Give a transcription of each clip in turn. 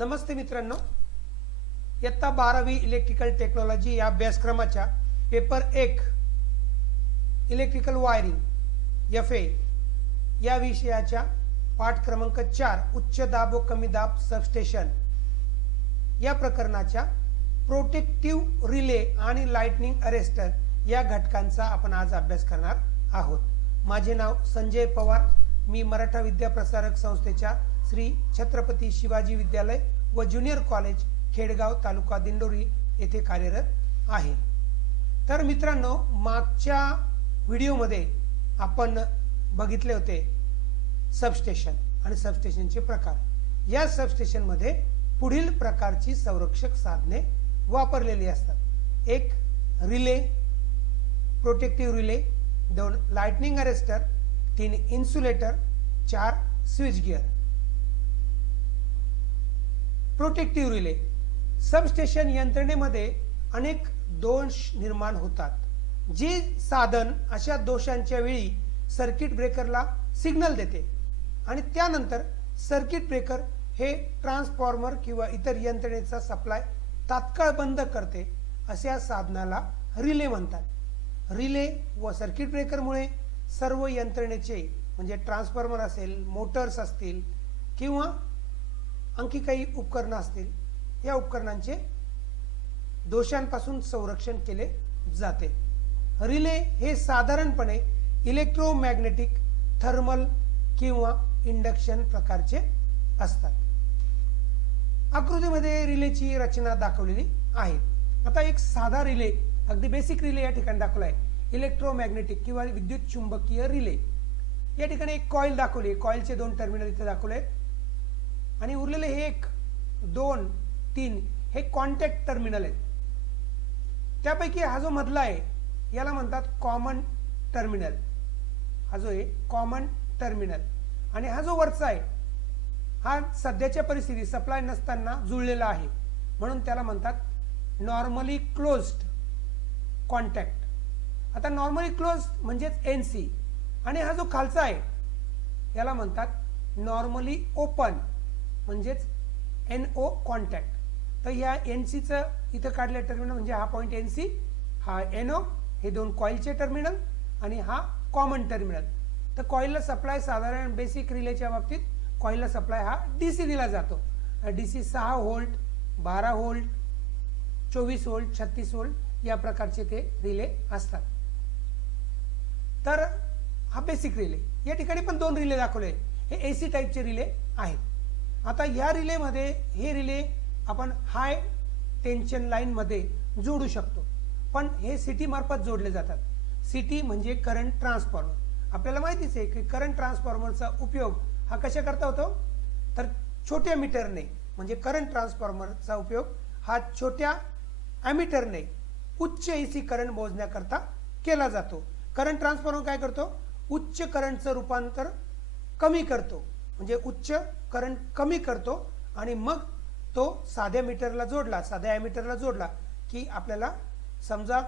नमस्ते मित्रांनो, इयत्ता 12वी इलेक्ट्रिकल टेक्नॉलॉजी या अभ्यासक्रमाच्या पेपर 1 इलेक्ट्रिकल वायरिंग FA या विषयाच्या पाठ क्रमांक 4 उच्च दाब व कमी दाब सबस्टेशन या प्रकरणाच्या प्रोटेक्टिव्ह रिले आणि लाइटनिंग अरेस्टर या घटकांचा आपण आज अभ्यास करणार आहोत। माझे नाव संजय पवार, मी मराठा विद्याप्रसारक संस्थेच्या श्री छत्रपती शिवाजी विद्यालय व ज्युनियर कॉलेज खेडगाव तालुका दिंडोरी येथे कार्यरत आहे। तर मित्रांनो, मागच्या व्हिडिओमध्ये आपण बघितले होते सबस्टेशन आणि सबस्टेशनचे प्रकार। या सबस्टेशन मध्ये पुढील प्रकारची संरक्षक साधने वापरलेली असतात। एक relay, protective relay, 2 lightning arrester, 3 insulator, 4 switch gear. Protective relay substation यंत्रणेमध्ये अनेक दोष निर्माण होतात। जे साधन अशा दोषांच्या वेळी सर्किट ब्रेकरला सिग्नल देते आणि त्यानंतर सर्किट ब्रेकर हे ट्रान्सफॉर्मर किंवा इतर यंत्रणेचा सप्लाय तात्काळ बंद करते, अशा साधनाला रिले म्हणतात। रिले व सर्किट ब्रेकरमुळे सर्व यंत्रणेचे म्हणजे ट्रान्सफॉर्मर असेल, मोटर्स असतील किंवा आणखी काही उपकरणं असतील, या उपकरणांचे दोषांपासून संरक्षण केले जाते। रिले हे साधारणपणे इलेक्ट्रोमॅग्नेटिक, थर्मल किंवा इंडक्शन प्रकारचे असतात। आकृतीमध्ये रिलेची रचना दाखवलेली आहे। आता एक साधा रिले, अगदी बेसिक रिले या ठिकाणी दाखवला आहे। इलेक्ट्रोमॅग्नेटिक किंवा विद्युत चुंबकीय रिले, या ठिकाणी एक कॉइल दाखवली, कॉइलचे 2 टर्मिनल इथे दाखवले आहेत आणि उरलेले हे 1, 2, 3 हे कॉन्टॅक्ट टर्मिनल आहेत। त्यापैकी हा जो मधला आहे याला म्हणतात कॉमन टर्मिनल। हा जो आहे कॉमन टर्मिनल आणि हा जो वरचा आहे हा सध्याच्या परिस्थितीत सप्लाय नसताना जुळलेला आहे, म्हणून त्याला म्हणतात नॉर्मली क्लोज्ड कॉन्टॅक्ट। आता नॉर्मली क्लोज्ड म्हणजेच NC आणि हा जो खालचा आहे याला म्हणतात नॉर्मली ओपन म्हणजेच NO कॉन्टॅक्ट। तर या NC चं इथं काढले टर्मिनल म्हणजे हा पॉइंट NC, हा NO, हे 2 कॉइलचे टर्मिनल आणि हा कॉमन टर्मिनल। तर कॉइलला सप्लाय साधारण बेसिक रिलेच्या बाबतीत कॉइलला सप्लाय हा DC दिला जातो। DC 6 volt, 12 volt, 24 volt, 36 volt या प्रकारचे ते रिले असतात। तर हा बेसिक रिले, या ठिकाणी पण 2 रिले दाखवले, हे AC टाईपचे रिले आहेत। आता या रिले मध्ये हे रिले आपण हाय टेन्शन लाईन मध्ये जोडू शकतो, पण हे सिटी मार्फत जोडले जातात। सिटी म्हणजे करंट ट्रान्सफॉर्मर। आपल्याला माहितीच आहे की करंट ट्रान्सफॉर्मरचा उपयोग हा कशा करता होतो, तर छोट्या मीटरने म्हणजे करंट ट्रान्सफॉर्मरचा उपयोग हा छोट्या ॲमीटरने उच्च AC करंट मोजण्याकरता केला जातो। करंट ट्रान्सफॉर्मर काय करतो, उच्च करंटचं रूपांतर कमी करतो, म्हणजे उच्च करंट कमी करतो आणि मग तो साध्या मीटरला जोडला, साध्या ॲमीटरला जोडला की आपल्याला समजा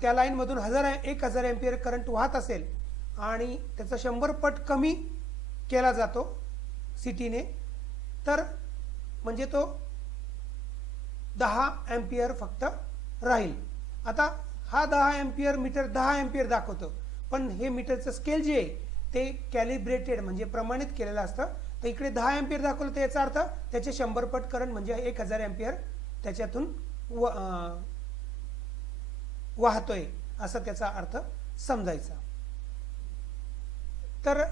त्या लाईन मधून 1000 एम्पियर करंट वाहत असेल आणि त्याचा 100 पट कमी केला जातो सिटीने, तर म्हणजे तो 10 एम्पियर फक्त राहील। आता हा 10 एम्पियर मीटर 10 एम्पियर दाखवतो, पण हे मीटरचं स्केल जे आहे ते कॅलिब्रेटेड म्हणजे प्रमाणित केलेलं असतं। तर इकडे 10 एम्पियर दाखवलं तर याचा अर्थ त्याचे 100 पट करंट म्हणजे 1000 एम्पियर त्याच्यातून वाहतोय, असा त्याचा अर्थ समजायचा। तर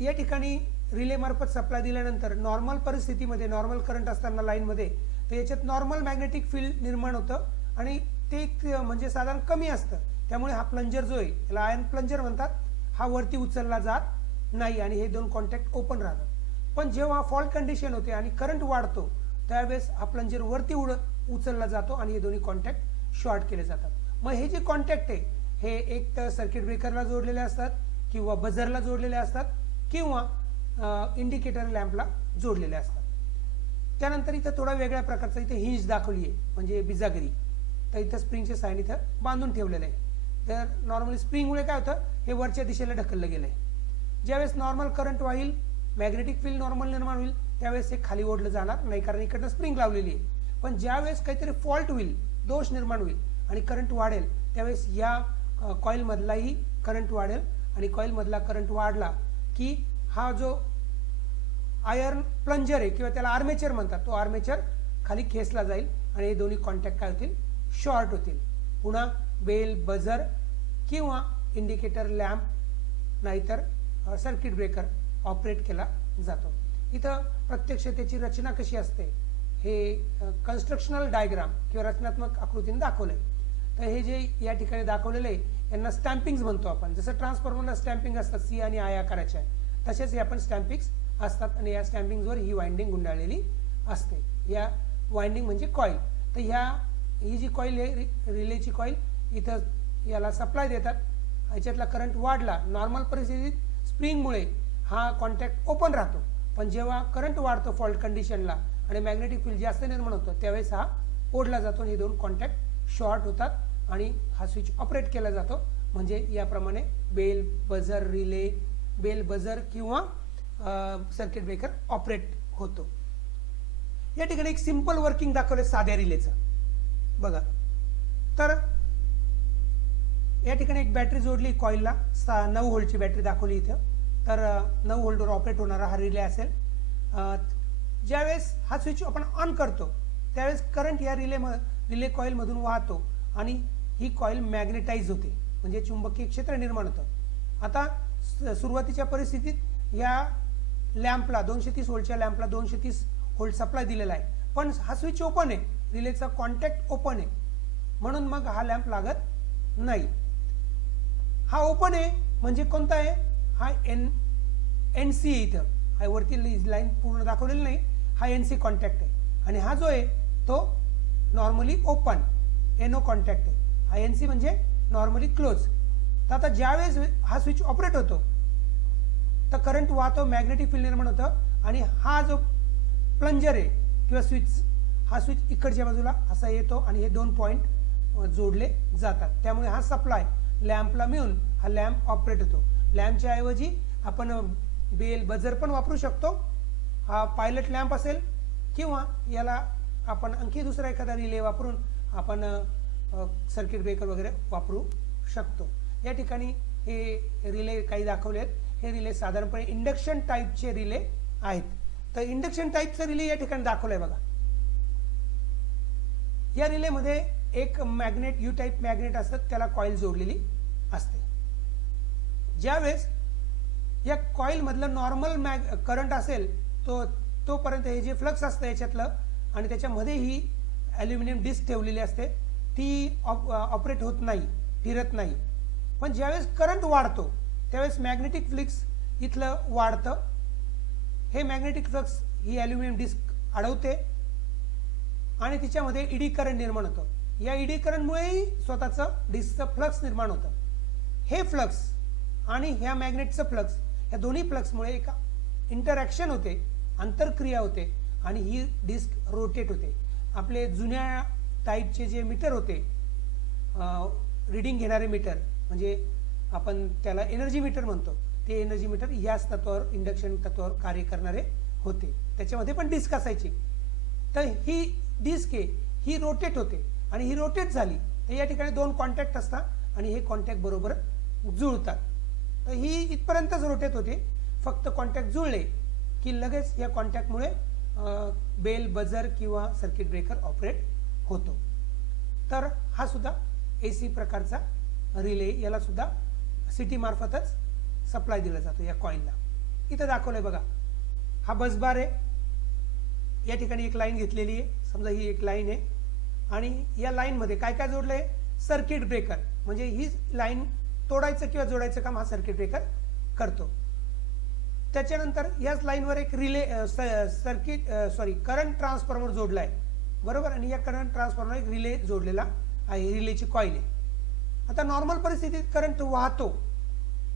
या ठिकाणी रिले मार्फत सप्लाय दिल्यानंतर नॉर्मल परिस्थितीमध्ये, नॉर्मल करंट असताना लाईन मध्ये, तर याच्यात नॉर्मल मॅग्नेटिक फील्ड निर्माण होतं आणि ते म्हणजे साधारण कमी असतं। त्यामुळे हा प्लंजर जो आहे याला आयर्न प्लंजर म्हणतात, हा वरती उचलला जात नाही आणि हे 2 कॉन्टॅक्ट ओपन राहतात। पण जेव्हा फॉल्ट कंडिशन होते आणि करंट वाढतो त्यावेळेस हा प्लंजर वरती उचलला जातो आणि हे दोन्ही कॉन्टॅक्ट शॉर्ट केले जातात। मग हे जे कॉन्टॅक्ट आहे हे एक तर सर्किट ब्रेकरला जोडलेले असतात किंवा बझरला जोडलेले असतात किंवा इंडिकेटर लॅम्पला जोडलेले असतात। त्यानंतर इथं थोडा वेगळ्या प्रकारचा इथे हिंज दाखवली आहे म्हणजे बिजागरी, तर इथं स्प्रिंगचे साइन इथं बांधून ठेवलेलं आहे। तर नॉर्मली स्प्रिंगमुळे काय होतं, हे वरच्या दिशेला ढकललं गेलं आहे। ज्यावेळेस नॉर्मल करंट वाहील, मॅग्नेटिक फील्ड नॉर्मल निर्माण होईल, त्यावेळेस हे खाली ओढलं जाणार नाही, कारण इकडनं स्प्रिंग लावलेली आहे. पण ज्यावेळेस काहीतरी फॉल्ट होईल, दोष निर्माण होईल आणि करंट वाढेल, त्यावेळेस या कॉईलमधलाही करंट वाढेल आणि कॉईलमधला करंट वाढला की हा जो आयर्न प्लंजर आहे किंवा त्याला आर्मेचर म्हणतात, तो आर्मेचर खाली खेचला जाईल आणि हे दोन्ही कॉन्टॅक्ट काय होतील, शॉर्ट होतील. पुन्हा बेल बझर किंवा इंडिकेटर लॅम्प नाहीतर सर्किट ब्रेकर ऑपरेट केला जातो. इथं प्रत्यक्ष त्याची रचना कशी असते हे कन्स्ट्रक्शनल डायग्राम किंवा रचनात्मक आकृतीने दाखवलंय. तर हे जे या ठिकाणी दाखवलेलं आहे यांना स्टॅम्पिंग्स म्हणतो आपण. जसं ट्रान्सफॉर्मरला स्टॅम्पिंग असतात सी आणि आय आकाराच्या, तसेच हे आपण स्टॅम्पिंग्स असतात आणि या स्टॅम्पिंगवर ही वाइंडिंग गुंडाळलेली असते. या वाइंडिंग म्हणजे कॉईल. तर ही जी कॉईल आहे रिलेची कॉईल, इथं याला सप्लाय देतात. याच्यातला करंट वाढला, नॉर्मल परिस्थितीत स्प्रिंगमुळे हा कॉन्टॅक्ट ओपन राहतो, पण जेव्हा करंट वाढतो फॉल्ट कंडिशनला आणि मॅग्नेटिक फील्ड जास्त निर्माण होतं त्यावेळेस हा ओढला जातो आणि हे दोन कॉन्टॅक्ट शॉर्ट होतात आणि हा स्विच ऑपरेट केला जातो. म्हणजे याप्रमाणे bell buzzer relay, bell buzzer किंवा सर्किट ब्रेकर ऑपरेट होतो. या ठिकाणी एक सिंपल वर्किंग दाखवले साध्या रिलेचं बघा. तर या ठिकाणी एक बॅटरी जोडली कॉईलला, 9 व्होल्टची बॅटरी दाखवली इथं. तर 9 व्होल्टवर ऑपरेट होणारा हा रिले असेल. ज्यावेळेस हा स्विच आपण ऑन करतो त्यावेळेस करंट या रिले कॉईलमधून वाहतो आणि ही कॉईल मॅग्नेटाइज होते, म्हणजे चुंबकीय क्षेत्र निर्माण होतं. आता सुरुवातीच्या परिस्थितीत या लॅम्पला 230 व्होल्टच्या लॅम्पला 230 व्होल्ट सप्लाय दिलेला आहे, पण हा स्विच ओपन आहे, रिलेचा कॉन्टॅक्ट ओपन आहे, म्हणून मग हा लॅम्प लागत नाही. हा ओपन आहे म्हणजे कोणता आहे, हा NC इथं हा वरती लाईन पूर्ण दाखवलेली नाही, हा NC कॉन्टॅक्ट आहे. आणि हा जो आहे तो नॉर्मली ओपन NO कॉन्टॅक्ट आहे. हा NC म्हणजे नॉर्मली क्लोज. तर आता ज्यावेळेस हा स्विच ऑपरेट होतो तर करंट वाहतो, मॅग्नेटिक फील्ड निर्माण होतं आणि हा जो प्लंजर आहे किंवा स्विच, हा स्विच इकडच्या बाजूला असा येतो आणि हे 2 पॉइंट जोडले जातात. त्यामुळे हा सप्लाय लॅम्पला मिळून हा लॅम्प ऑपरेट होतो. लॅम्पच्या ऐवजी आपण बेल बझर पण वापरू शकतो, हा पायलट लॅम्प असेल, किंवा याला आपण आणखी दुसरा एखादा रिले वापरून आपण सर्किट ब्रेकर वगैरे वापरू शकतो. या ठिकाणी हे रिले काही दाखवले आहेत. हे रिले साधारणपणे इंडक्शन टाईपचे रिले आहेत. तर इंडक्शन टाईपचा रिले या ठिकाणी दाखवलाय बघा. या रिलेमध्ये एक मॅग्नेट यू टाईप मॅग्नेट असतात, त्याला कॉईल जोडलेली असते. ज्यावेळेस या कॉईल मधलं नॉर्मल करंट असेल तोपर्यंत हे जे फ्लक्स असतं याच्यातलं आणि त्याच्यामध्ये ही ॲल्युमिनियम डिस्क ठेवलेली असते, ती ऑपरेट होत नाही, फिरत नाही. पण ज्यावेळेस करंट वाढतो त्यावेळेस मॅग्नेटिक फ्लक्स इथलं वाढतं. हे मॅग्नेटिक फ्लक्स ही ॲल्युमिनियम डिस्क अडवते आणि तिच्यामध्ये ईडी करंट निर्माण होतं. या ईडी करंटमुळेही स्वतःचं डिस्कचं फ्लक्स निर्माण होतं. हे फ्लक्स आणि ह्या मॅग्नेटचं फ्लक्स, या दोन्ही फ्लक्समुळे एक इंटरॅक्शन होते, आंतरक्रिया होते आणि ही डिस्क रोटेट होते. आपले जुन्या टाईपचे जे मीटर होते, रीडिंग घेणारे मीटर, म्हणजे आपण त्याला एनर्जी मीटर म्हणतो, ते एनर्जी मीटर याच तत्वावर, इंडक्शन तत्वावर कार्य करणारे होते. त्याच्यामध्ये पण डिस्क असायची. तर ही डिस्क आहे, ही रोटेट होते आणि ही रोटेट झाली तर या ठिकाणी 2 कॉन्टॅक्ट असतात आणि हे कॉन्टॅक्ट बरोबर जुळतात. तर ही इथपर्यंतच रोटेट होते. फक्त कॉन्टॅक्ट जुळले की लगेच या कॉन्टॅक्टमुळे बेल बझर किंवा सर्किट ब्रेकर ऑपरेट होतो. तर हा सुद्धा AC प्रकारचा रिले, याला सुद्धा सिटी मार्फतच सप्लाय दिला जातो या कॉईलला. इथं दाखवलंय बघा, हा बसबार आहे. या ठिकाणी एक लाईन घेतलेली आहे, समजा ही एक लाईन आहे आणि या लाईन मध्ये काय काय जोडलंय, सर्किट ब्रेकर. म्हणजे ही लाईन तोडायचं किंवा जोडायचं काम हा सर्किट ब्रेकर करतो. त्याच्यानंतर याच लाईनवर एक रिले करंट ट्रान्सफॉर्मर जोडलाय बरोबर, आणि या करंट ट्रान्सफॉर्मर एक रिले जोडलेला आहे, रिलेची कॉईल आहे. आता नॉर्मल परिस्थितीत करंट वाहतो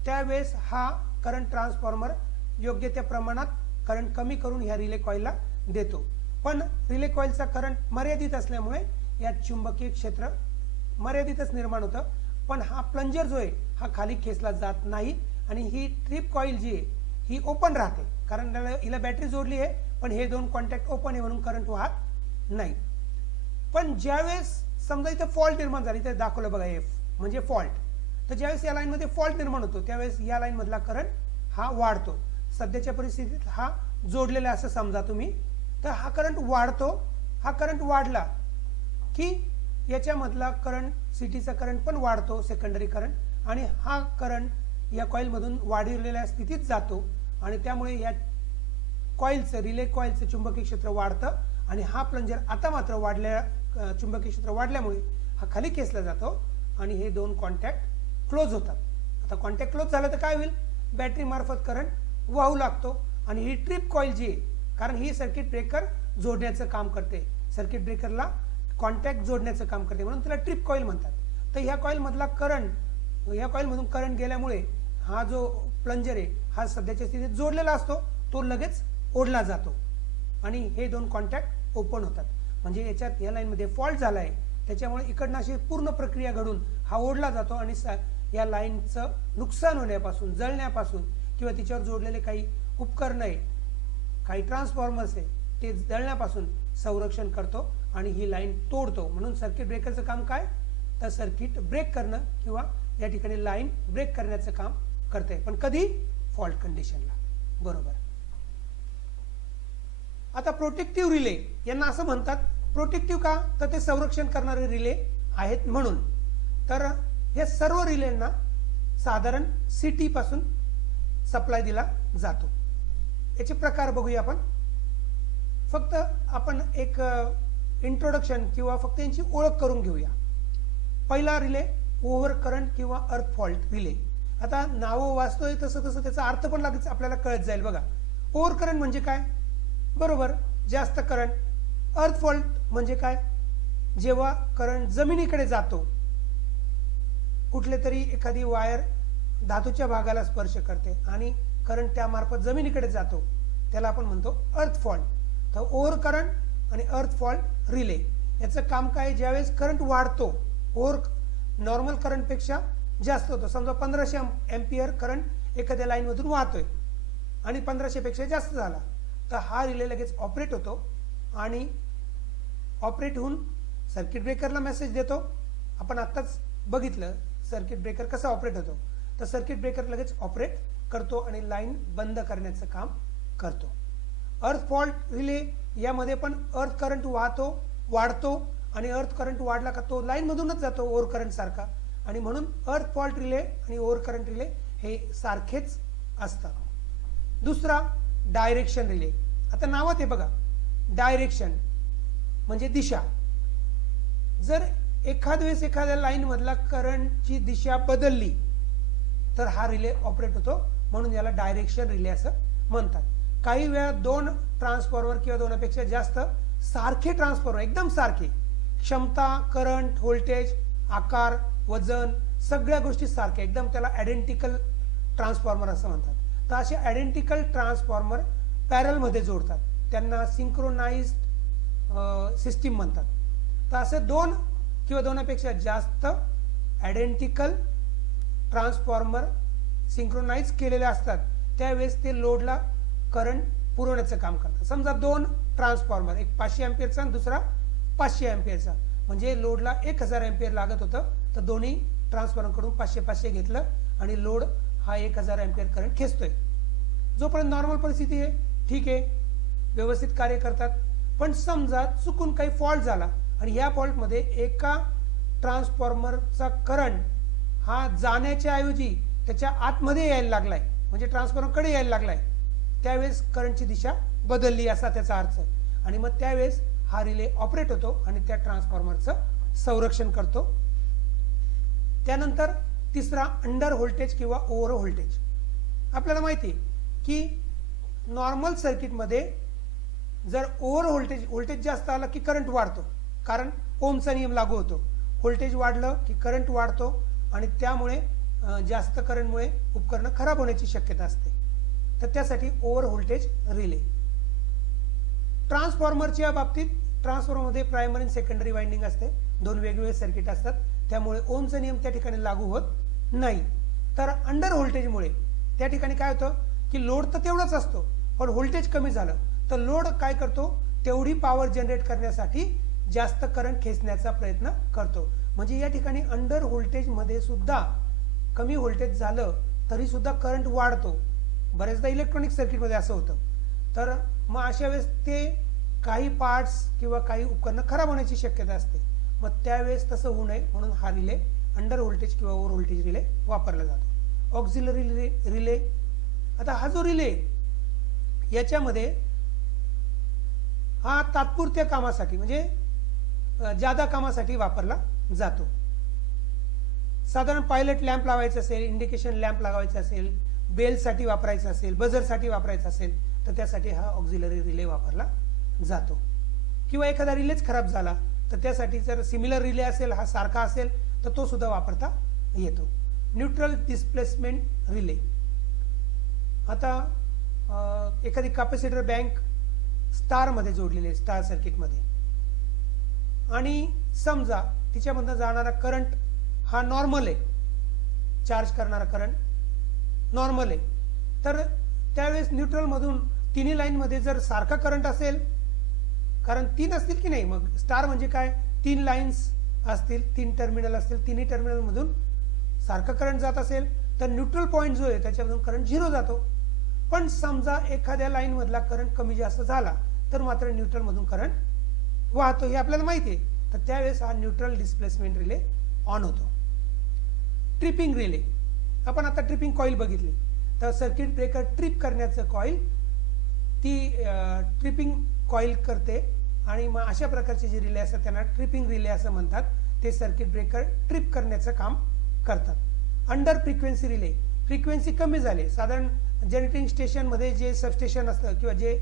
त्यावेळेस हा करंट ट्रान्सफॉर्मर योग्य त्या प्रमाणात करंट कमी करून ह्या रिले कॉईलला देतो. पण रिले कॉईलचा करंट मर्यादित असल्यामुळे यात चुंबकीय क्षेत्र मर्यादितच निर्माण होतं. पण हा प्लंजर जो आहे हा खाली खेचला जात नाही आणि ही ट्रिप कॉईल जी आहे ही ओपन राहते, कारण हिला बॅटरी जोडली आहे पण हे दोन कॉन्टॅक्ट ओपन आहे म्हणून करंट वाहत नाही. पण ज्यावेळेस समजा इथे फॉल्ट निर्माण झाली, इथे दाखवलं बघा एफ म्हणजे फॉल्ट, तर ज्यावेळेस या लाईनमध्ये फॉल्ट निर्माण होतो त्यावेळेस या लाईन मधला करंट हा वाढतो. सध्याच्या परिस्थितीत हा जोडलेला असं समजा तुम्ही, तर हा करंट वाढतो. हा करंट वाढला की याच्यामधला करंट सिटीचा करंट पण वाढतो, सेकंडरी करंट, आणि हा करंट या कॉइलमधून वाढलेल्या स्थितीत जातो आणि त्यामुळे या कॉइलचं रिले कॉइलचं चुंबकीय क्षेत्र वाढतं आणि हा प्लंजर आता मात्र चुंबकीय क्षेत्र वाढल्यामुळे हा खाली खेचला जातो आणि हे दोन कॉन्टॅक्ट क्लोज होतात. आता कॉन्टॅक्ट क्लोज झालं तर काय होईल, बॅटरी मार्फत करंट वाहू लागतो आणि ही ट्रिप कॉइल जी आहे, कारण ही सर्किट ब्रेकर जोडण्याचं काम करते, सर्किट ब्रेकरला कॉन्टॅक्ट जोडण्याचं काम करते म्हणून तिला ट्रिप कॉइल म्हणतात. तर ह्या कॉइलमधला करंट, ह्या कॉइलमधून करंट गेल्यामुळे हा जो प्लंजर आहे हा सध्याच्या स्थितीत जोडलेला असतो, तो लगेच ओढला जातो आणि हे दोन कॉन्टॅक्ट ओपन होतात. म्हणजे याच्यात या लाईनमध्ये फॉल्ट झाला आहे, त्याच्यामुळे इकडनं अशी पूर्ण प्रक्रिया घडून हा ओढला जातो आणि या लाईनचं नुकसान होण्यापासून, जळण्यापासून किंवा तिच्यावर जोडलेले काही उपकरण आहे, काही ट्रान्सफॉर्मर्स आहे, ते जळण्यापासून संरक्षण करतो आणि ही लाईन तोडतो. म्हणून सर्किट ब्रेकरचं काम काय, तर सर्किट ब्रेक करणं किंवा या ठिकाणी लाईन ब्रेक करण्याचं काम करते, पण कधी, फॉल्ट कंडिशनला. बरोबर. आता प्रोटेक्टिव्ह रिले यांना असं म्हणतात. प्रोटेक्टिव्ह का, तर ते संरक्षण करणारे रिले आहेत म्हणून. तर हे सर्व रिलेंना साधारण सिटी पासून सप्लाय दिला जातो. याचे प्रकार बघूया आपण. फक्त आपण एक इंट्रोडक्शन किंवा फक्त यांची ओळख करून घेऊया. पहिला रिले ओव्हर करंट किंवा अर्थ फॉल्ट रिले. आता नावं वाचतोय तसं तसं त्याचा अर्थ पण लगेच आपल्याला कळत जाईल बघा. ओव्हर करंट म्हणजे काय, बरोबर, जास्त करंट. अर्थ फॉल्ट म्हणजे काय, जेव्हा करंट जमिनीकडे जातो, कुठले तरी एखादी वायर धातूच्या भागाला स्पर्श करते आणि करंट त्यामार्फत जमिनीकडे जातो, त्याला आपण म्हणतो अर्थ फॉल्ट. तर ओव्हर करंट आणि अर्थ फॉल्ट रिले याचं काम काय, ज्यावेळेस करंट वाढतो, ओव्हर नॉर्मल करंटपेक्षा जास्त होतो, समजा 1500 एम्पियर करंट एखाद्या लाईनमधून वाहतोय आणि 1500 पेक्षा जास्त झाला, तर हा रिले लगेच ऑपरेट होतो आणि ऑपरेट होऊन सर्किट ब्रेकरला मेसेज देतो. आपण आत्ताच बघितलं सर्किट ब्रेकर कसा ऑपरेट होतो, तर सर्किट ब्रेकर लगेच ऑपरेट करतो आणि लाईन बंद करण्याचं काम करतो. अर्थ फॉल्ट रिले यामध्ये पण अर्थ करंट वाढतो आणि अर्थ करंट वाढला का तो लाईन मधूनच जातो ओव्हर करंट सारखा, आणि म्हणून अर्थ फॉल्ट रिले आणि ओव्हर करंट रिले हे सारखेच असतात. दुसरा डायरेक्शन रिले. आता नावात आहे बघा, डायरेक्शन म्हणजे दिशा. जर एखाद वेळेस एखाद्या लाईन मधला करंटची दिशा बदलली तर हा रिले ऑपरेट होतो, म्हणून याला डायरेक्शन रिले असं म्हणतात. काही वेळा दोन ट्रान्सफॉर्मर किंवा दोनापेक्षा जास्त सारखे ट्रान्सफॉर्मर, एकदम सारखे, क्षमता, करंट, व्होल्टेज, आकार, वजन, सगळ्या गोष्टी सारख्या, एकदम त्याला आयडेंटिकल ट्रान्सफॉर्मर असं म्हणतात. तर असे आयडेंटिकल ट्रान्सफॉर्मर पॅरल मध्ये जोडतात, त्यांना सिंक्रोनाइज्ड सिस्टीम म्हणतात. तर असे दोन किंवा दोनापेक्षा जास्त आयडेंटिकल ट्रान्सफॉर्मर सिंक्रोनाइज केलेले असतात, त्यावेळेस ते लोडला करंट पुरवण्याचं काम करतात. समजा दोन ट्रान्सफॉर्मर, एक 500 एम्पियरचा आणि दुसरा 500 एम्पियरचा, म्हणजे लोडला 1000 एम्पियर लागत होतं, तर दोन्ही ट्रान्सफॉर्मरकडून 500 घेतलं आणि लोड हा 1000 एम्पियर करंट खेचतोय. जोपर्यंत नॉर्मल परिस्थिती आहे ठीक आहे, व्यवस्थित कार्य करतात. पण समजा चुकून काही फॉल्ट झाला आणि या फॉल्टमध्ये एका ट्रान्सफॉर्मरचा करंट हा जाण्याच्या ऐवजी त्याच्या आतमध्ये यायला लागलाय, म्हणजे ट्रान्सफॉर्मरकडे यायला लागलाय, त्यावेळेस करंटची दिशा बदलली असा त्याचा अर्थ, आणि मग त्यावेळेस हा रिले ऑपरेट होतो आणि त्या ट्रान्सफॉर्मरचं संरक्षण करतो. त्यानंतर तिसरा अंडर व्होल्टेज किंवा ओव्हर व्होल्टेज. आपल्याला माहिती आहे की नॉर्मल सर्किटमध्ये जर ओव्हर व्होल्टेज जास्त आला की करंट वाढतो, कारण ओमचा नियम लागू होतो. व्होल्टेज वाढलं की करंट वाढतो आणि त्यामुळे जास्त करंटमुळे उपकरणं खराब होण्याची शक्यता असते. तर त्यासाठी ओव्हर व्होल्टेज रिले. ट्रान्सफॉर्मरच्या बाबतीत ट्रान्सफॉर्मरमध्ये प्रायमरी आणि सेकंडरी वाइंडिंग असते, दोन वेगवेगळे सर्किट असतात, त्यामुळे ओमचा नियम त्या ठिकाणी लागू होत नाही. तर अंडर व्होल्टेजमुळे त्या ठिकाणी काय होतं की लोड तर तेवढाच असतो, पण व्होल्टेज कमी झालं तर लोड काय करतो, तेवढी पॉवर जनरेट करण्यासाठी जास्त करंट खेचण्याचा प्रयत्न करतो. म्हणजे या ठिकाणी अंडर व्होल्टेज मध्ये सुद्धा कमी व्होल्टेज झालं तरी सुद्धा करंट वाढतो. बरेचदा इलेक्ट्रॉनिक सर्किटमध्ये असं होतं. तर मग अशा वेळेस ते काही पार्ट्स किंवा काही उपकरणं खराब होण्याची शक्यता असते. मग त्यावेळेस तसं होऊ नये म्हणून हा रिले अंडर व्होल्टेज किंवा ओव्हर व्होल्टेज रिले वापरला जातो. ऑक्झिलरी रिले, आता हा जो रिले याच्यामध्ये हा तात्पुरत्या कामासाठी म्हणजे जादा कामासाठी वापरला जातो. साधारण पायलट लॅम्प लावायचा असेल, इंडिकेशन लॅम्प लावायचा असेल, बेलसाठी वापरायचा असेल, बझरसाठी वापरायचा असेल तर त्यासाठी हा ऑक्झिलरी रिले वापरला जातो. किंवा एखादा रिलेच खराब झाला तर त्यासाठी जर सिमिलर रिले असेल, हा सारखा असेल तर तो सुद्धा वापरता येतो. न्यूट्रल डिस्प्लेसमेंट रिले, आता एखादी कॅपॅसिटर बँक स्टार मध्ये जोडलेली आहे, स्टार सर्किट मध्ये, आणि समजा तिच्यामधनं जाणारा करंट हा नॉर्मल आहे, चार्ज करणारा करंट नॉर्मल आहे, तर त्यावेळेस न्यूट्रल मधून तिन्ही लाईन मध्ये जर सारखा करंट असेल, कारण 3 असतील की नाही, मग स्टार म्हणजे काय, 3 लाईन्स असतील, 3 टर्मिनल असतील, तिन्ही टर्मिनल मधून सारखा करंट जात असेल तर न्यूट्रल पॉइंट जो आहे त्याच्यामधून करंट 0 जातो. पण समजा एखाद्या लाईन मधला करंट कमी जास्त झाला तर मात्र न्यूट्रल मधून करंट वाहतो, हे आपल्याला माहिती आहे. तर त्यावेळेस हा न्यूट्रल डिस्प्लेसमेंट रिले ऑन होतो. ट्रिपिंग रिले, आपण आता ट्रिपिंग कॉईल बघितली, तर सर्किट ब्रेकर ट्रिप करण्याचं कॉईल ती ट्रिपिंग कॉईल करते, आणि मग अशा प्रकारचे जे रिले असतात त्यांना ट्रिपिंग रिले असं म्हणतात. ते सर्किट ब्रेकर ट्रिप करण्याचं काम करतात. अंडर फ्रिक्वेन्सी रिले, फ्रिक्वेन्सी कमी झाली, साधारण जनरेटिंग स्टेशन मध्ये जे सबस्टेशन असतं किंवा जे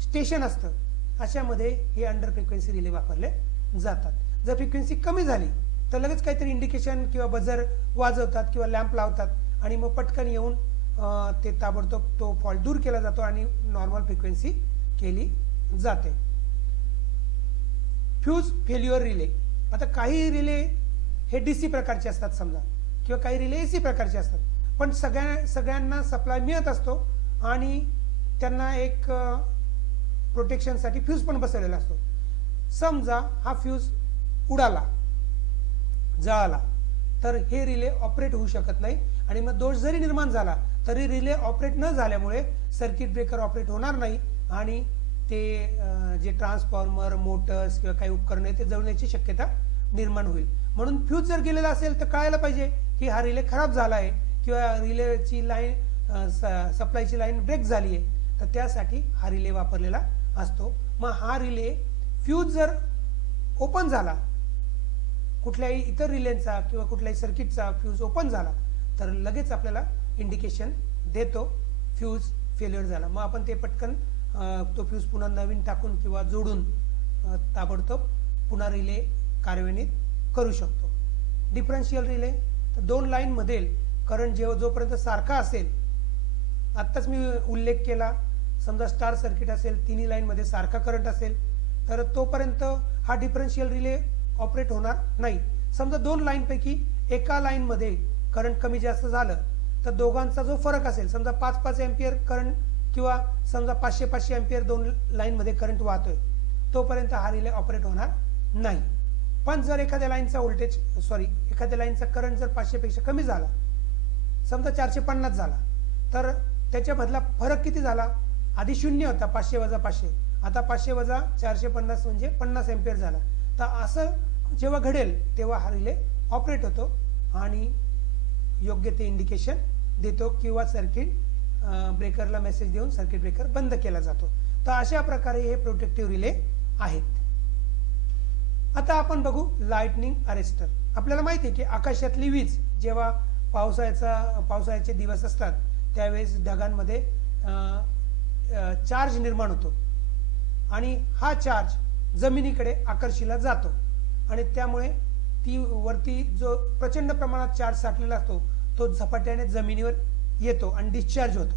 स्टेशन असतं अशामध्ये हे अंडर फ्रिक्वेन्सी रिले वापरले जातात. जर फ्रिक्वेन्सी कमी झाली तर लगेच काहीतरी इंडिकेशन किंवा बझर वाजवतात किंवा लॅम्प लावतात आणि मग पटकन येऊन ते ताबडतोब तो फॉल्ट दूर केला जातो आणि नॉर्मल फ्रिक्वेन्सी केली जाते. फ्यूज फेल्युअर रिले, आता काही रिले हे डीसी प्रकारचे असतात समजा, किंवा काही रिले एसी प्रकारचे असतात, पण सगळ्यांना सप्लाय मिळत असतो आणि त्यांना एक प्रोटेक्शनसाठी फ्यूज पण बसवलेला असतो. समजा हा फ्यूज उडाला, जळाला, तर हे रिले ऑपरेट होऊ शकत नाही, आणि मग दोष जरी निर्माण झाला तरी रिले ऑपरेट न झाल्यामुळे सर्किट ब्रेकर ऑपरेट होणार नाही आणि ते जे ट्रान्सफॉर्मर, मोटर्स किंवा काही उपकरण आहे ते जळण्याची शक्यता निर्माण होईल. म्हणून फ्यूज जर गेलेला असेल तर कळायला पाहिजे की हा रिले खराब झाला आहे किंवा रिलेची लाईन सप्लायची लाईन ब्रेक झाली आहे, तर त्यासाठी हा रिले वापरलेला असतो. मग हा रिले फ्यूज जर ओपन झाला, कुठल्याही इतर रिलेचा किंवा कुठल्याही सर्किटचा फ्यूज ओपन झाला तर लगेच आपल्याला इंडिकेशन देतो फ्यूज फेल्युअर झाला. मग आपण ते पटकन तो फ्यूज पुन्हा नवीन टाकून किंवा जोडून ताबडतोब पुन्हा रिले कार्यान्वित करू शकतो. डिफरन्शियल रिले, तर 2 लाईन मधील करंट जोपर्यंत सारखा असेल, आत्ताच मी उल्लेख केला, समजा स्टार सर्किट असेल, तिन्ही लाईन मध्ये सारखा करंट असेल तर तोपर्यंत हा डिफरन्शियल रिले ऑपरेट होणार नाही. समजा 2 लाईन पैकी एका लाईन मध्ये करंट कमी जास्त झालं तर दोघांचा जो फरक असेल, समजा 5-5 एम्पियर करंट किंवा समजा 500-500 एम्पियर 2 लाईन मध्ये करंट वाहतोय, तोपर्यंत हा रिले ऑपरेट होणार नाही. पण जर एखाद्या लाईनचा करंट जर 500 पेक्षा कमी झाला, समजा 450 झाला, तर त्याच्यामधला फरक किती झाला, आधी 0 होता, 500 वजा 500, आता 500 वजा 450 म्हणजे 50 एम्पियर झाला. तर असं जेव्हा घडेल तेव्हा हा रिले ऑपरेट होतो आणि योग्य ते इंडिकेशन देतो किंवा सर्किट ब्रेकरला मेसेज देऊन सर्किट ब्रेकर बंद केला जातो. तर अशा प्रकारे हे प्रोटेक्टिव्ह रिले आहेत. आता आपण बघू लाइटनिंग अरेस्टर. आपल्याला माहिती आहे की आकाशातली वीज जेव्हा पावसाळ्याचे दिवस असतात त्यावेळेस ढगांमध्ये चार्ज निर्माण होतो आणि हा चार्ज जमिनीकडे आकर्षिला जातो आणि त्यामुळे ती वरती जो प्रचंड प्रमाणात चार्ज साठलेला असतो तो झपाट्याने जमिनीवर येतो आणि डिस्चार्ज होतो.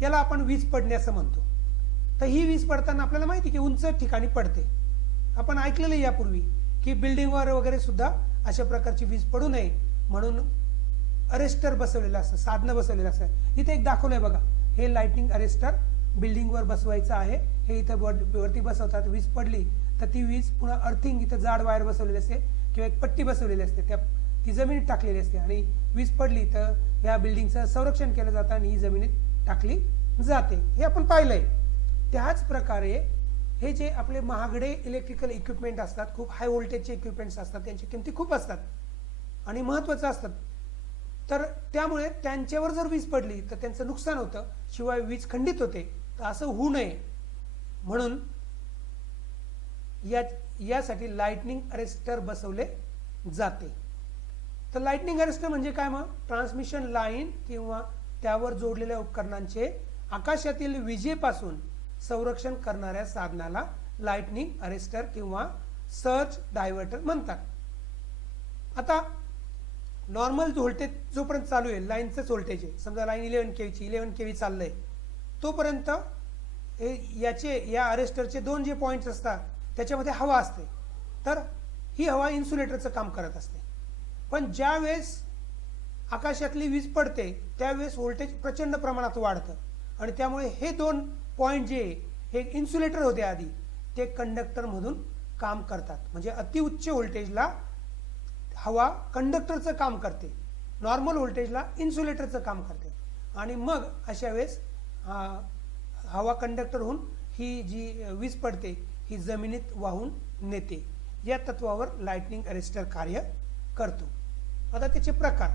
याला आपण वीज पडणे असं म्हणतो. तर ही वीज पडताना आपल्याला माहिती की उंच ठिकाणी पडते. आपण ऐकलेलं यापूर्वी की बिल्डिंगवर वगैरे सुद्धा अशा प्रकारची वीज पडू नये म्हणून अरेस्टर बसवलेलं असतं, साधनं बसवलेलं असतं. इथे एक दाखवलंय बघा, हे लाइटनिंग अरेस्टर बिल्डिंगवर बसवायचं आहे, हे इथं वरती बसवतात. वीज पडली तर ती वीज पुन्हा अर्थिंग, इथं जाड वायर बसवलेली असते किंवा एक पट्टी बसवलेली असते, ती जमिनीत टाकलेली असते आणि वीज पडली तर ह्या बिल्डिंगचं संरक्षण केलं जातं आणि ही जमिनीत टाकली जाते, हे आपण पाहिलंय. त्याच प्रकारे हे जे आपले महागडे इलेक्ट्रिकल इक्विपमेंट असतात, खूप हाय व्होल्टेजचे इक्विपमेंट्स असतात, त्यांची किमती खूप असतात आणि महत्त्वाचं असतात, तर त्यामुळे त्यांच्यावर जर वीज पडली तर त्यांचं नुकसान होतं, शिवाय वीज खंडित होते. तर असं होऊ नये म्हणून यासाठी लाइटनिंग अरेस्टर बसवले जाते. तर लाइटनिंग अरेस्टर म्हणजे काय? मग ट्रान्समिशन लाईन किंवा त्यावर जोडलेल्या उपकरणांचे आकाशातील विजेपासून संरक्षण करणाऱ्या साधनाला लाइटनिंग अरेस्टर किंवा सर्ज डायव्हर्टर म्हणतात. आता नॉर्मल व्होल्टेज जोपर्यंत चालू आहे, लाईनचंच व्होल्टेज आहे, समजा लाईन 11 केव्हीची 11 केव्ही चाललंय, तोपर्यंत या अरेस्टरचे 2 जे पॉइंट्स असतात त्याच्यामध्ये हवा असते, तर ही हवा इन्सुलेटरचं काम करत असते. पण ज्या वेळेस आकाशातली वीज पडते त्यावेळेस व्होल्टेज प्रचंड प्रमाणात वाढतं आणि त्यामुळे हे 2 पॉइंट जे हे इन्सुलेटर होते आधी, ते कंडक्टर म्हणून काम करतात. म्हणजे अतिउच्च व्होल्टेजला हवा कंडक्टरचं काम करते, नॉर्मल व्होल्टेजला इन्सुलेटरचं काम करते आणि मग अशा वेळेस हवा कंडक्टर होऊन ही जी वीज पडते ही जमिनीत वाहून नेते. या तत्वावर लाइटनिंग अरेस्टर कार्य करतो. आता त्याचे प्रकार,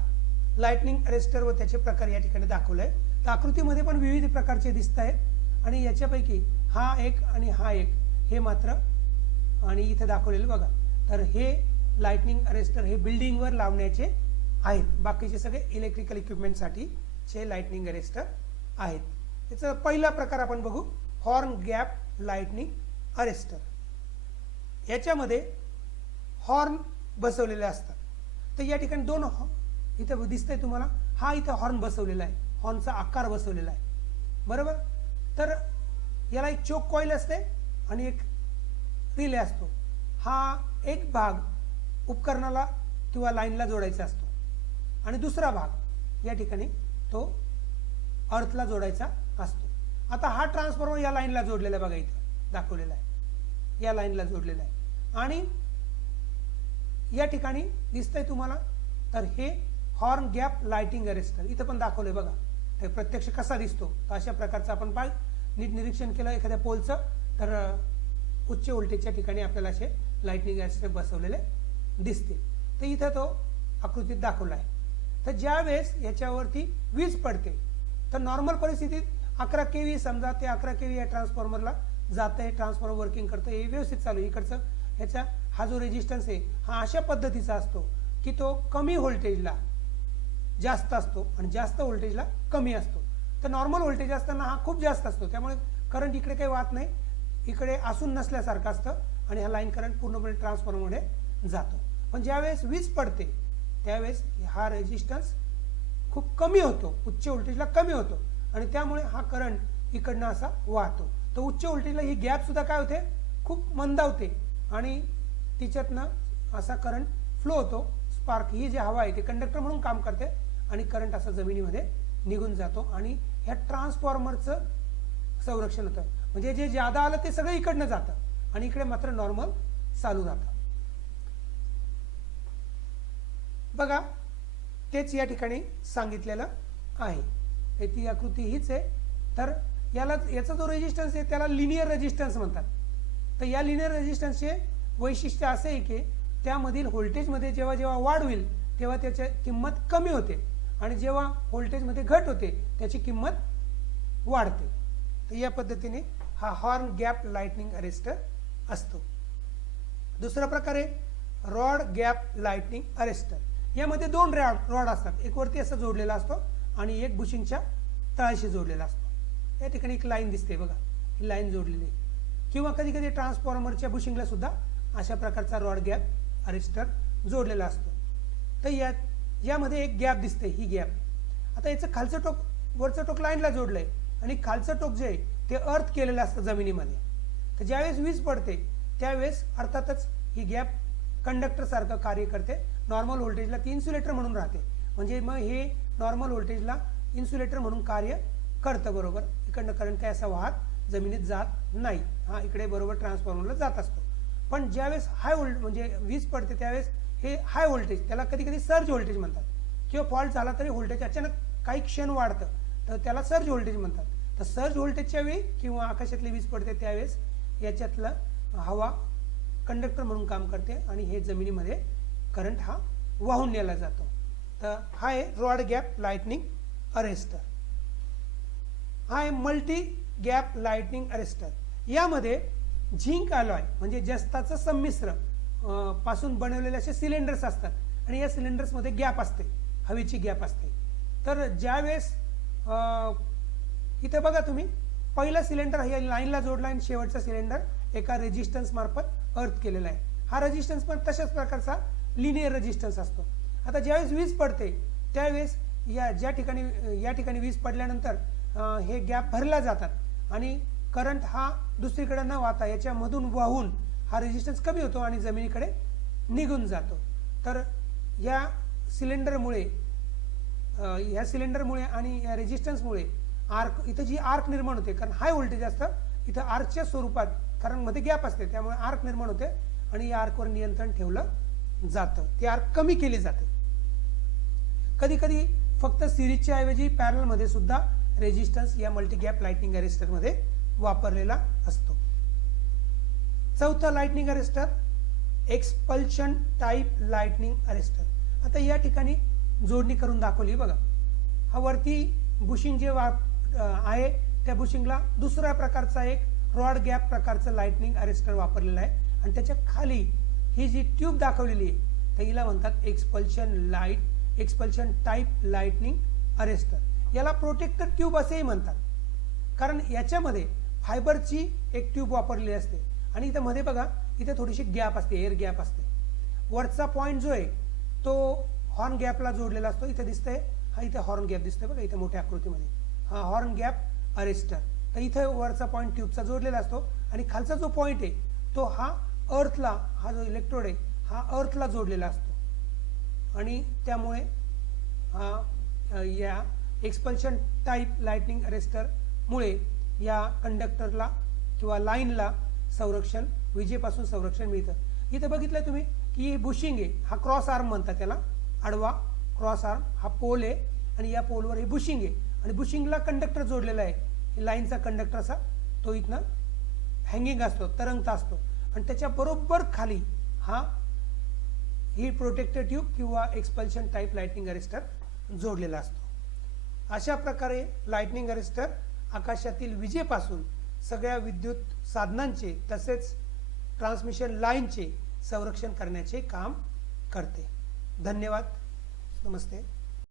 लाइटनिंग अरेस्टर व त्याचे प्रकार या ठिकाणी दाखवले आहे. तर आकृतीमध्ये पण विविध प्रकारचे दिसत आहेत आणि याच्यापैकी हा एक आणि हा एक हे मात्र आणि इथे दाखवलेले बघा, तर हे लाइटनिंग अरेस्टर हे बिल्डिंगवर लावण्याचे आहेत. बाकीचे सगळे इलेक्ट्रिकल इक्विपमेंटसाठीचे लाइटनिंग अरेस्टर आहेत. याचा पहिला प्रकार आपण बघू, हॉर्न गॅप लाइटनिंग अरेस्टर. याच्यामध्ये हॉर्न बसवलेले असतात. तर या ठिकाणी 2 इथे दिसतंय तुम्हाला, हा इथे हॉर्न बसवलेला आहे, हॉर्नचा आकार बसवलेला आहे, बरोबर. तर याला एक चोक कॉईल असते आणि एक रिले असतो. हा एक भाग उपकरणाला किंवा लाईनला जोडायचा असतो आणि दुसरा भाग या ठिकाणी तो अर्थला जोडायचा असतो. आता हा ट्रान्सफॉर्मर या लाईनला जोडलेला आहे, बघा इथं दाखवलेला आहे, या लाईनला जोडलेला आहे आणि या ठिकाणी दिसतंय तुम्हाला, तर हे हॉर्न गॅप लाइटिंग अरेस्टर इथं पण दाखवलंय बघा. ते प्रत्यक्ष कसा दिसतो, तर अशा प्रकारचं आपण नीट निरीक्षण केलं एखाद्या पोलचं, तर उच्च व्होल्टेजच्या ठिकाणी आपल्याला असे लाइटनिंग अरेस्टर बसवलेले दिसते. तर इथं तो आकृतीत दाखवला आहे. तर ज्या वेळेस याच्यावरती वीज पडते तर नॉर्मल परिस्थितीत 11 केव्ही समजा, ते 11 केव्ही या ट्रान्सफॉर्मरला जातं, हे ट्रान्सफॉर्मर वर्किंग करतं, हे व्यवस्थित चालू आहे. इकडचं ह्याचा हा जो रेजिस्टन्स आहे हा अशा पद्धतीचा असतो की तो कमी व्होल्टेजला जास्त असतो आणि जास्त व्होल्टेजला कमी असतो. तर नॉर्मल व्होल्टेज असताना हा खूप जास्त असतो, त्यामुळे करंट इकडे काही वाहत नाही, इकडे असून नसल्यासारखं असतं आणि हा लाईन करंट पूर्णपणे ट्रान्सफॉर्मरमध्ये जातो. पण ज्यावेळेस वीज पडते त्यावेळेस हा रेजिस्टन्स खूप कमी होतो, उच्च व्होल्टेजला कमी होतो आणि त्यामुळे हा करंट इकडनं असा वाहतो. तर उच्च व्होल्टेजला ही गॅप सुद्धा काय होते, खूप मंदावते आणि तिच्यातनं असा करंट फ्लो होतो. स्पार्क ही जी हवा आहे ते कंडक्टर म्हणून काम करते आणि करंट असा जमिनीमध्ये निघून जातो आणि ह्या ट्रान्सफॉर्मरचं संरक्षण होतं. म्हणजे जे ज्यादा आलं ते सगळं इकडनं जातं आणि इकडे मात्र नॉर्मल चालू राहतं. बघा तेच या ठिकाणी सांगितलेलं आहे. ती आकृती हीच आहे. तर याचा जो रेजिस्टन्स आहे त्याला लिनियर रेजिस्टन्स म्हणतात. तर या लिनियर रेजिस्टन्सचे वैशिष्ट्य असे आहे की त्यामधील व्होल्टेजमध्ये जेव्हा जेव्हा वाढ होईल तेव्हा त्याची किंमत कमी होते आणि जेव्हा व्होल्टेजमध्ये घट होते त्याची किंमत वाढते. तर या पद्धतीने हा हॉर्न गॅप लाइटनिंग अरेस्टर असतो. दुसरा प्रकार आहे रॉड गॅप लाइटनिंग अरेस्टर. यामध्ये 2 रॉड असतात, एक वरती असं जोडलेला असतो आणि एक बुशिंगच्या तळाशी जोडलेला असतो. या ठिकाणी एक लाईन दिसते बघा, ही लाईन जोडलेली किंवा कधी कधी ट्रान्सफॉर्मरच्या बुशिंगला सुद्धा अशा प्रकारचा रॉड गॅप अरेस्टर जोडलेला असतो. तर यामध्ये एक गॅप दिसते, ही गॅप. आता याचं खालचं टोक वरचं टोक लाईनला जोडलंय आणि खालचं टोक जे आहे ते अर्थ केलेलं असतं जमिनीमध्ये. तर ज्यावेळेस वीज पडते त्यावेळेस अर्थातच ही गॅप कंडक्टर सारखं कार्य करते. नॉर्मल व्होल्टेजला ती इन्सुलेटर म्हणून राहते. म्हणजे मग हे नॉर्मल व्होल्टेजला इन्सुलेटर म्हणून कार्य करतं, बरोबर. इकडनं करंट काय असा वाहत जमिनीत जात नाही, हा इकडे बरोबर ट्रान्सफॉर्मरला जात असतो. पण ज्यावेळेस हाय व्होल्टेज म्हणजे वीज पडते त्यावेळेस हे हाय व्होल्टेज, त्याला कधी कधी सर्ज व्होल्टेज म्हणतात, किंवा फॉल्ट झाला तरी व्होल्टेज अचानक काही क्षण वाढतं तर त्याला सर्ज व्होल्टेज म्हणतात. तर सर्ज व्होल्टेजच्या वेळी किंवा आकाशातली वीज पडते त्यावेळेस याच्यातलं हवा कंडक्टर म्हणून काम करते आणि हे जमिनीमध्ये करंट हा वाहून नेला जातो. तर हा आहे रॉड गॅप लाइटनिंग अरेस्टर. हा आहे मल्टी गॅप लाइटनिंग अरेस्टर. यामध्ये झिंक अलॉय म्हणजे जस्ताचं संमिश्र पासून बनवलेले असे सिलेंडर्स असतात आणि या सिलेंडर्समध्ये गॅप असते, हवेची गॅप असते. तर ज्यावेळेस इथे बघा तुम्ही, पहिला सिलेंडर या लाईनला जोडला आणि शेवटचा सिलेंडर एका रेजिस्टन्स मार्फत अर्थ केलेला आहे. हा रेजिस्टन्स पण तशाच प्रकारचा लिनियर रेजिस्टन्स असतो. आता ज्यावेळेस वीज पडते त्यावेळेस या ठिकाणी वीज पडल्यानंतर हे गॅप भरला जातात आणि करंट हा दुसरीकडे न वाहता याच्यामधून वाहून हा रेजिस्टन्स कमी होतो आणि जमिनीकडे निघून जातो. तर या सिलेंडरमुळे आणि या रेजिस्टन्समुळे आर्क, इथं जी आर्क निर्माण होते, कारण हाय व्होल्टेज असतं इथं आर्कच्या स्वरूपात, कारण मध्ये गॅप असते त्यामुळे आर्क निर्माण होते आणि या आर्कवर नियंत्रण ठेवलं जातं, ते आर्क कमी केले जाते. कधी कधी फक्त सिरीजच्या ऐवजी पॅरल मध्ये सुद्धा रेजिस्टन्स या मल्टी गॅप लाइटनिंग अरेस्टर मध्ये वापरलेला असतो. चौथा lightning arrester expulsion type lightning arrester. आता या ठिकाणी जोडणी करून दाखवली बघा. हा वरती बुशिंग जे आहे त्या बुशिंगला दुसऱ्या प्रकारचा एक रॉड गॅप प्रकारचं लाइटनिंग अरेस्टर वापरलेला आहे आणि त्याच्या खाली ही जी ट्यूब दाखवलेली आहे तर हिला म्हणतात एक्सपल्शन टाइप लाइटनिंग अरेस्टर. याला प्रोटेक्टर ट्यूब असेही म्हणतात, कारण याच्यामध्ये फायबरची एक ट्यूब वापरलेली असते आणि इथं मध्ये बघा इथे थोडीशी गॅप असते, एअर गॅप असते. वरचा पॉइंट जो आहे तो हॉर्न गॅपला जोडलेला असतो. इथे दिसतंय, हा इथे हॉर्न गॅप दिसतोय बघा इथे मोठ्या आकृतीमध्ये, हा हॉर्न गॅप अरेस्टर. तर इथे वरचा पॉइंट ट्यूबचा जोडलेला असतो आणि खालचा जो पॉइंट आहे तो हा अर्थला, हा जो इलेक्ट्रोड आहे हा अर्थला जोडलेला असतो आणि त्यामुळे या एक्सपल्शन टाइप लाइटनिंग अरेस्टर मुळे या कंडक्टरला किंवा लाईनला संरक्षण, विजेपासून संरक्षण मिळतं. इथे बघितलं तुम्ही की बुशिंग आहे, हा क्रॉस आर्म म्हणतात त्याला, आडवा क्रॉस आर्म, हा पोल आहे आणि या पोलवर हे बुशिंग आहे आणि बुशिंगला कंडक्टर जोडलेला आहे. लाईनचा कंडक्टर असा तो इथनं हँगिंग असतो, तरंगता असतो आणि त्याच्या बरोबर खाली ही प्रोटेक्टर ट्यूब किंवा एक्सपल्शन टाइप लाइटनिंग अरेस्टर जोडलेला असतो. अशा प्रकारे लाइटनिंग अरेस्टर आकाशातील विजेपासून सगळ्या विद्युत साधनांचे तसेच ट्रान्समिशन लाईनचे संरक्षण करण्याचे काम करते. धन्यवाद. नमस्ते.